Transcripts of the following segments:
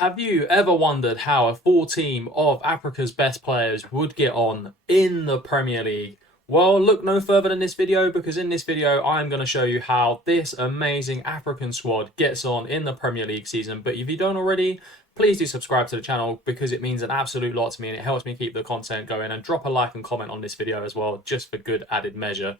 Have you ever wondered how a full team of Africa's best players would get on in the Premier League? Well, look no further than this video, because in this video I'm going to show you how this amazing African squad gets on in the Premier League season. But if you don't already, please do subscribe to the channel, because it means an absolute lot to me and it helps me keep the content going. And drop a like and comment on this video as well, just for good added measure.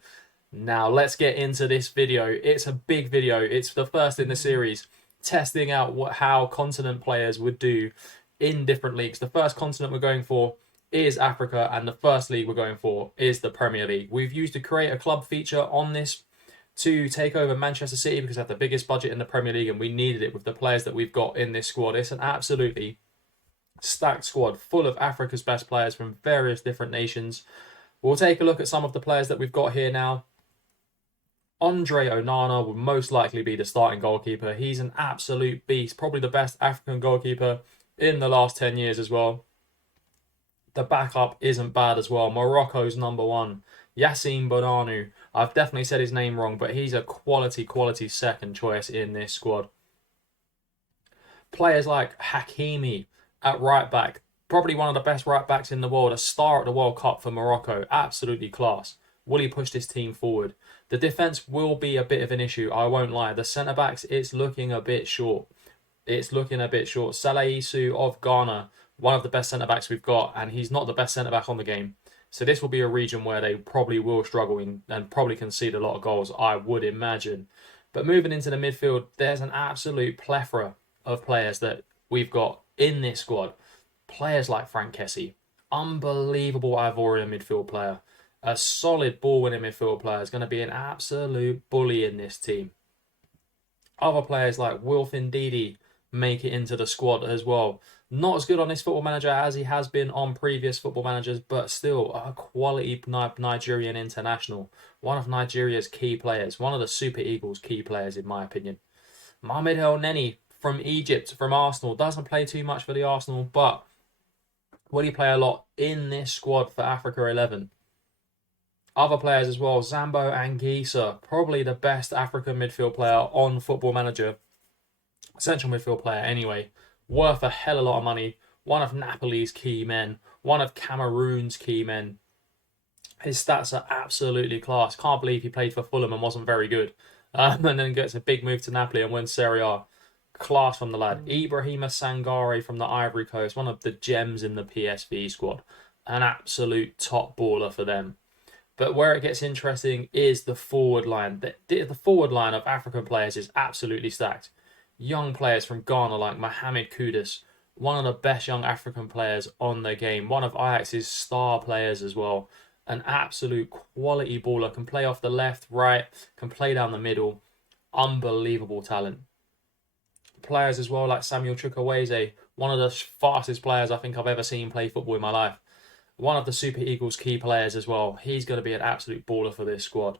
Now let's get into this video. It's a big video. It's the first in the series, testing out how continent players would do in different leagues. The first continent we're going for is Africa, and the first league we're going for is the Premier League. We've used to create a club feature on this to take over Manchester City because they have the biggest budget in the Premier League, and we needed it with the players that we've got in this squad. It's an absolutely stacked squad full of Africa's best players from various different nations. We'll take a look at some of the players that we've got here now. Andre Onana will most likely be the starting goalkeeper. He's an absolute beast, probably the best African goalkeeper in the last 10 years as well. The backup isn't bad as well. Morocco's number one, Yassine Bonanu. I've definitely said his name wrong, but he's a quality second choice in this squad. Players like Hakimi at right back, probably one of the best right backs in the world, a star at the World Cup for Morocco, absolutely class. Will he push this team forward? The defence will be a bit of an issue, I won't lie. The centre-backs, it's looking a bit short. Salah Isu of Ghana, one of the best centre-backs we've got, and he's not the best centre-back on the game. So this will be a region where they probably will struggle and probably concede a lot of goals, I would imagine. But moving into the midfield, there's an absolute plethora of players that we've got in this squad. Players like Frank Kessie, unbelievable Ivorian midfield player. A solid ball-winning midfield player is going to be an absolute bully in this team. Other players like Wilfin Ndidi make it into the squad as well. Not as good on this Football Manager as he has been on previous Football Managers, but still a quality Nigerian international. One of Nigeria's key players. One of the Super Eagles' key players, in my opinion. Mohamed El Neni from Egypt, from Arsenal. Doesn't play too much for the Arsenal, but will he play a lot in this squad for Africa 11? Other players as well, Zambo Anguissa, probably the best African midfield player on Football Manager. Central midfield player anyway, worth a hell of a lot of money. One of Napoli's key men, one of Cameroon's key men. His stats are absolutely class. Can't believe he played for Fulham and wasn't very good. And then gets a big move to Napoli and wins Serie A. Class from the lad. Ibrahima Sangare from the Ivory Coast, one of the gems in the PSV squad. An absolute top baller for them. But where it gets interesting is the forward line. The forward line of African players is absolutely stacked. Young players from Ghana like Mohamed Kudus, one of the best young African players on the game. One of Ajax's star players as well. An absolute quality baller. Can play off the left, right, can play down the middle. Unbelievable talent. Players as well like Samuel Chukwueze, one of the fastest players I think I've ever seen play football in my life. One of the Super Eagles' key players as well. He's going to be an absolute baller for this squad.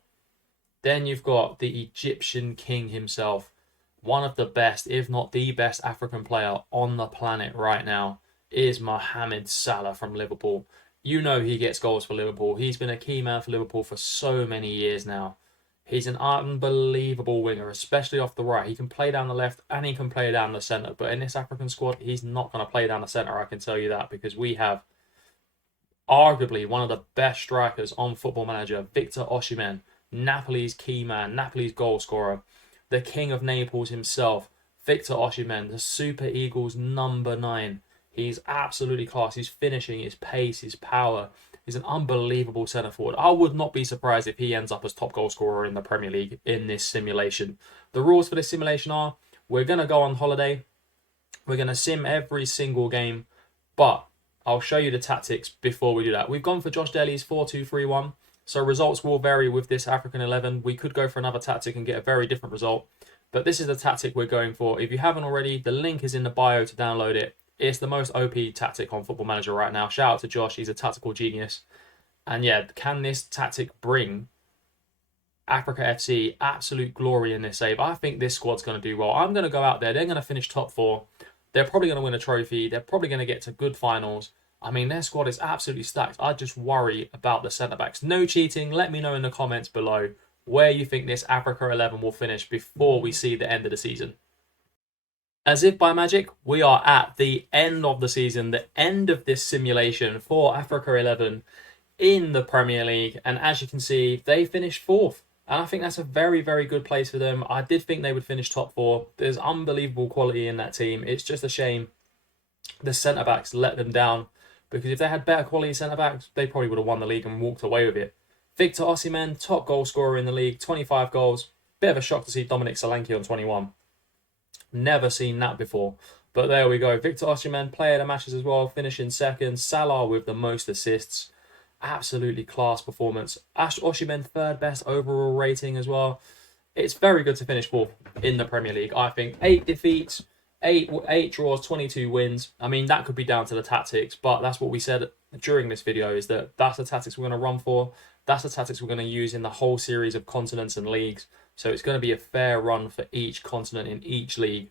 Then you've got the Egyptian king himself. One of the best, if not the best African player on the planet right now is Mohamed Salah from Liverpool. You know he gets goals for Liverpool. He's been a key man for Liverpool for so many years now. He's an unbelievable winger, especially off the right. He can play down the left and he can play down the centre. But in this African squad, he's not going to play down the centre, I can tell you that, because we have arguably one of the best strikers on Football Manager, Victor Osimhen, Napoli's key man, Napoli's goal scorer, the king of Naples himself, Victor Osimhen, the Super Eagles number 9. He's absolutely class. His finishing, his pace, his power. He's an unbelievable centre forward. I would not be surprised if he ends up as top goal scorer in the Premier League in this simulation. The rules for this simulation are, we're going to go on holiday. We're going to sim every single game, but I'll show you the tactics before we do that. We've gone for Josh Daly's 4-2-3-1. So results will vary with this African 11. We could go for another tactic and get a very different result. But this is the tactic we're going for. If you haven't already, the link is in the bio to download it. It's the most OP tactic on Football Manager right now. Shout out to Josh. He's a tactical genius. And yeah, can this tactic bring Africa FC absolute glory in this save? I think this squad's going to do well. I'm going to go out there. They're going to finish top 4. They're probably going to win a trophy. They're probably going to get to good finals. I mean, their squad is absolutely stacked. I just worry about the centre-backs. No cheating. Let me know in the comments below where you think this Africa 11 will finish before we see the end of the season. As if by magic, we are at the end of the season, the end of this simulation for Africa 11 in the Premier League. And as you can see, they finished fourth. And I think that's a very, very good place for them. I did think they would finish top four. There's unbelievable quality in that team. It's just a shame the centre backs let them down, because if they had better quality centre backs, they probably would have won the league and walked away with it. Victor Osimhen, top goal scorer in the league, 25 goals. Bit of a shock to see Dominic Solanke on 21. Never seen that before. But there we go. Victor Osimhen, player of the matches as well, finishing second. Salah with the most assists. Absolutely class performance. Osimhen, third best overall rating as well. It's very good to finish fourth in the Premier League, I think. 8 defeats, eight draws, 22 wins. I mean, that could be down to the tactics, but that's what we said during this video, is that that's the tactics we're going to run for. That's the tactics we're going to use in the whole series of continents and leagues. So it's going to be a fair run for each continent in each league.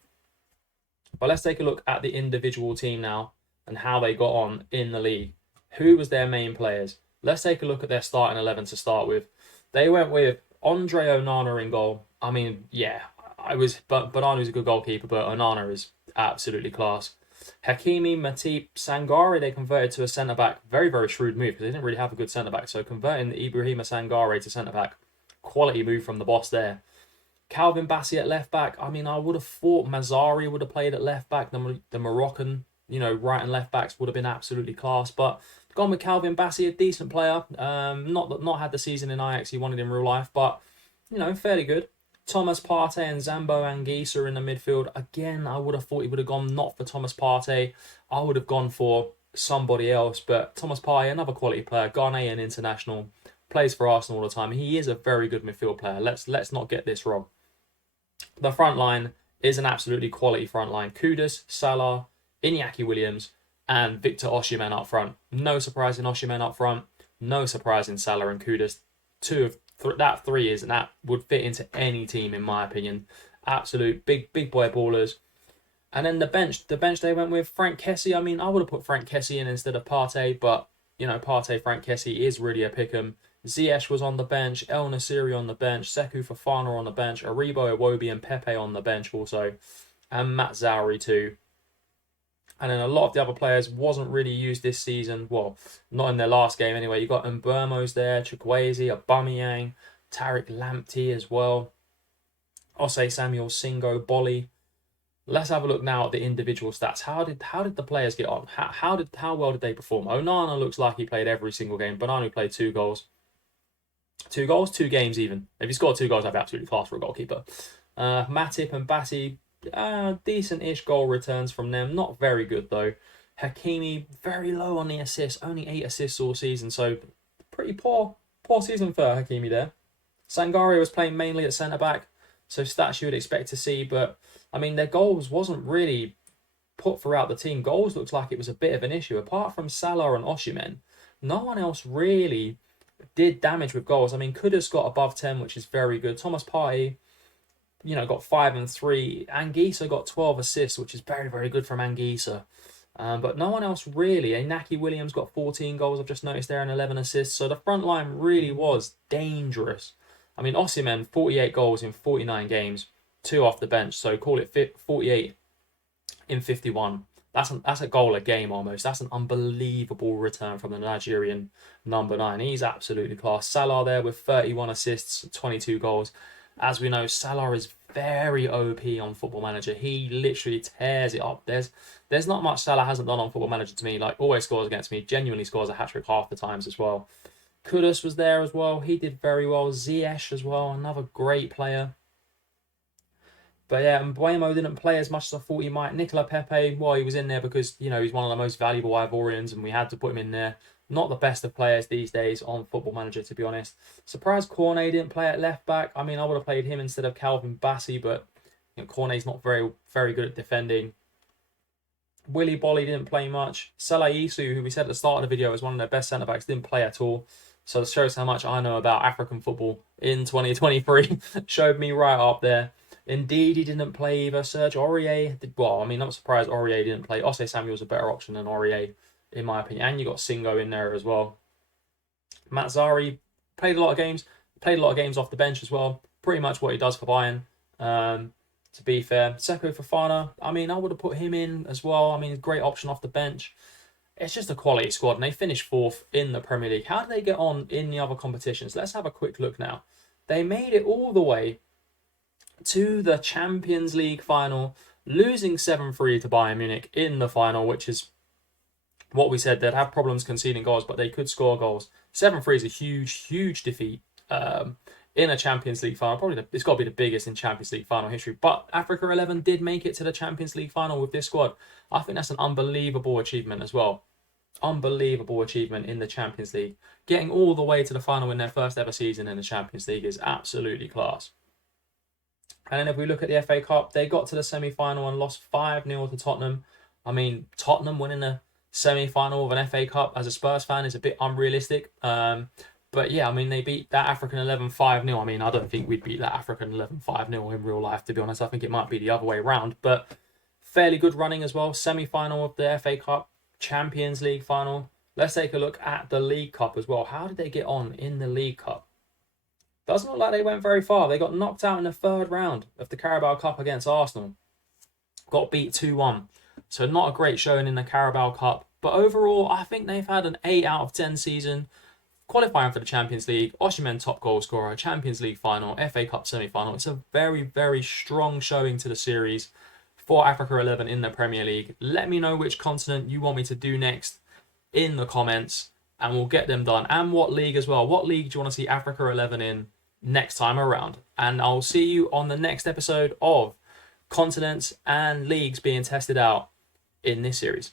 But let's take a look at the individual team now and how they got on in the league. Who was their main players? Let's take a look at their starting 11 to start with. They went with Andre Onana in goal. I mean, yeah, but Onanu's a good goalkeeper, but Onana is absolutely class. Hakimi, Matip, Sangare, they converted to a centre-back. Very, very shrewd move, because they didn't really have a good centre-back. So converting Ibrahima Sangare to centre-back, quality move from the boss there. Calvin Bassey at left back. I mean, I would have thought Mazzari would have played at left back. The Moroccan, right and left backs would have been absolutely class. But gone with Calvin Bassey, a decent player. Not had the season in Ajax he wanted in real life, but fairly good. Thomas Partey and Zambo Anguissa in the midfield. Again, I would have thought he would have gone not for Thomas Partey. I would have gone for somebody else. But Thomas Partey, another quality player, Ghanaian international, plays for Arsenal all the time. He is a very good midfield player. Let's not get this wrong. The front line is an absolutely quality front line. Kudus, Salah, Iñaki Williams, and Victor Osimhen up front. No surprise in Osimhen up front. No surprise in Salah and Kudus. That three is, and that would fit into any team in my opinion. Absolute big boy ballers. And then the bench they went with Frank Kessie. I mean, I would have put Frank Kessie in instead of Partey, but Partey, Frank Kessie is really a pick'em. Ziyech was on the bench, El Nassiri on the bench, Sekou Fofana on the bench, Aribo Iwobi and Pepe on the bench also, and Matt Zauri too. And then a lot of the other players wasn't really used this season. Well, not in their last game anyway. You got Mbermo's there, Chukwueze, Aubameyang, Tariq Lamptey as well. Osei Samuel, Singo, Bolly. Let's have a look now at the individual stats. How did the players get on? How well did they perform? Onana looks like he played every single game. Bonanu played 2 goals. 2 goals, 2 games even. If he scored 2 goals, that'd be absolutely class for a goalkeeper. Matip and Batty, decent-ish goal returns from them. Not very good though. Hakimi, very low on the assists. Only 8 assists all season, so pretty poor season for Hakimi there. Sangare was playing mainly at centre-back, so stats you would expect to see, but I mean, their goals wasn't really put throughout the team. Goals looked like it was a bit of an issue. Apart from Salah and Osimhen, no one else really did damage with goals. I mean, Kudus got above 10, which is very good. Thomas Partey, got 5 and 3. Anguissa got 12 assists, which is very, very good from Anguissa. But no one else really. Iñaki Williams got 14 goals, I've just noticed there, and 11 assists. So the front line really was dangerous. I mean, Osimhen, 48 goals in 49 games, 2 off the bench. So call it 48 in 51. That's a goal a game almost. That's an unbelievable return from the Nigerian number 9. He's absolutely class. Salah there with 31 assists, 22 goals. As we know, Salah is very OP on Football Manager. He literally tears it up. There's not much Salah hasn't done on Football Manager to me. Like, always scores against me. Genuinely scores a hat-trick half the times as well. Kudus was there as well. He did very well. Ziyech as well. Another great player. But yeah, Mbuemo didn't play as much as I thought he might. Nicola Pepe, well, he was in there because, he's one of the most valuable Ivorians and we had to put him in there. Not the best of players these days on Football Manager, to be honest. Surprised Cornet didn't play at left back. I mean, I would have played him instead of Calvin Bassey, but Cornet's not very, very good at defending. Willy Bolly didn't play much. Salah Isu, who we said at the start of the video was one of their best centre-backs, didn't play at all. So it shows how much I know about African football in 2023. Showed me right up there. Indeed, he didn't play either. Serge Aurier did well. I mean, I'm surprised Aurier didn't play. Osei Samuel's a better option than Aurier, in my opinion. And you got Singo in there as well. Matt Zari played a lot of games. Played a lot of games off the bench as well. Pretty much what he does for Bayern. to be fair. Seko Fofana, I mean, I would have put him in as well. I mean, great option off the bench. It's just a quality squad, and they finished fourth in the Premier League. How did they get on in the other competitions? Let's have a quick look now. They made it all the way to the Champions League final, losing 7-3 to Bayern Munich in the final, which is what we said. They'd have problems conceding goals, but they could score goals. 7-3 is a huge, huge defeat in a Champions League final. Probably it's got to be the biggest in Champions League final history. But Africa 11 did make it to the Champions League final with this squad. I think that's an unbelievable achievement as well. Unbelievable achievement in the Champions League. Getting all the way to the final in their first ever season in the Champions League is absolutely class. And then if we look at the FA Cup, they got to the semi-final and lost 5-0 to Tottenham. I mean, Tottenham winning a semi-final of an FA Cup as a Spurs fan is a bit unrealistic. But yeah, I mean, they beat that African 11 5-0. I mean, I don't think we'd beat that African 11 5-0 in real life, to be honest. I think it might be the other way around. But fairly good running as well. Semi-final of the FA Cup, Champions League final. Let's take a look at the League Cup as well. How did they get on in the League Cup? Doesn't look like they went very far. They got knocked out in the third round of the Carabao Cup against Arsenal. Got beat 2-1. So not a great showing in the Carabao Cup. But overall, I think they've had an 8 out of 10 season. Qualifying for the Champions League, Osimhen top goal scorer, Champions League final, FA Cup semi-final. It's a very, very strong showing to the series for Africa 11 in the Premier League. Let me know which continent you want me to do next in the comments, and we'll get them done. And what league as well. What league do you want to see Africa 11 in next time around? And I'll see you on the next episode of continents and leagues being tested out in this series.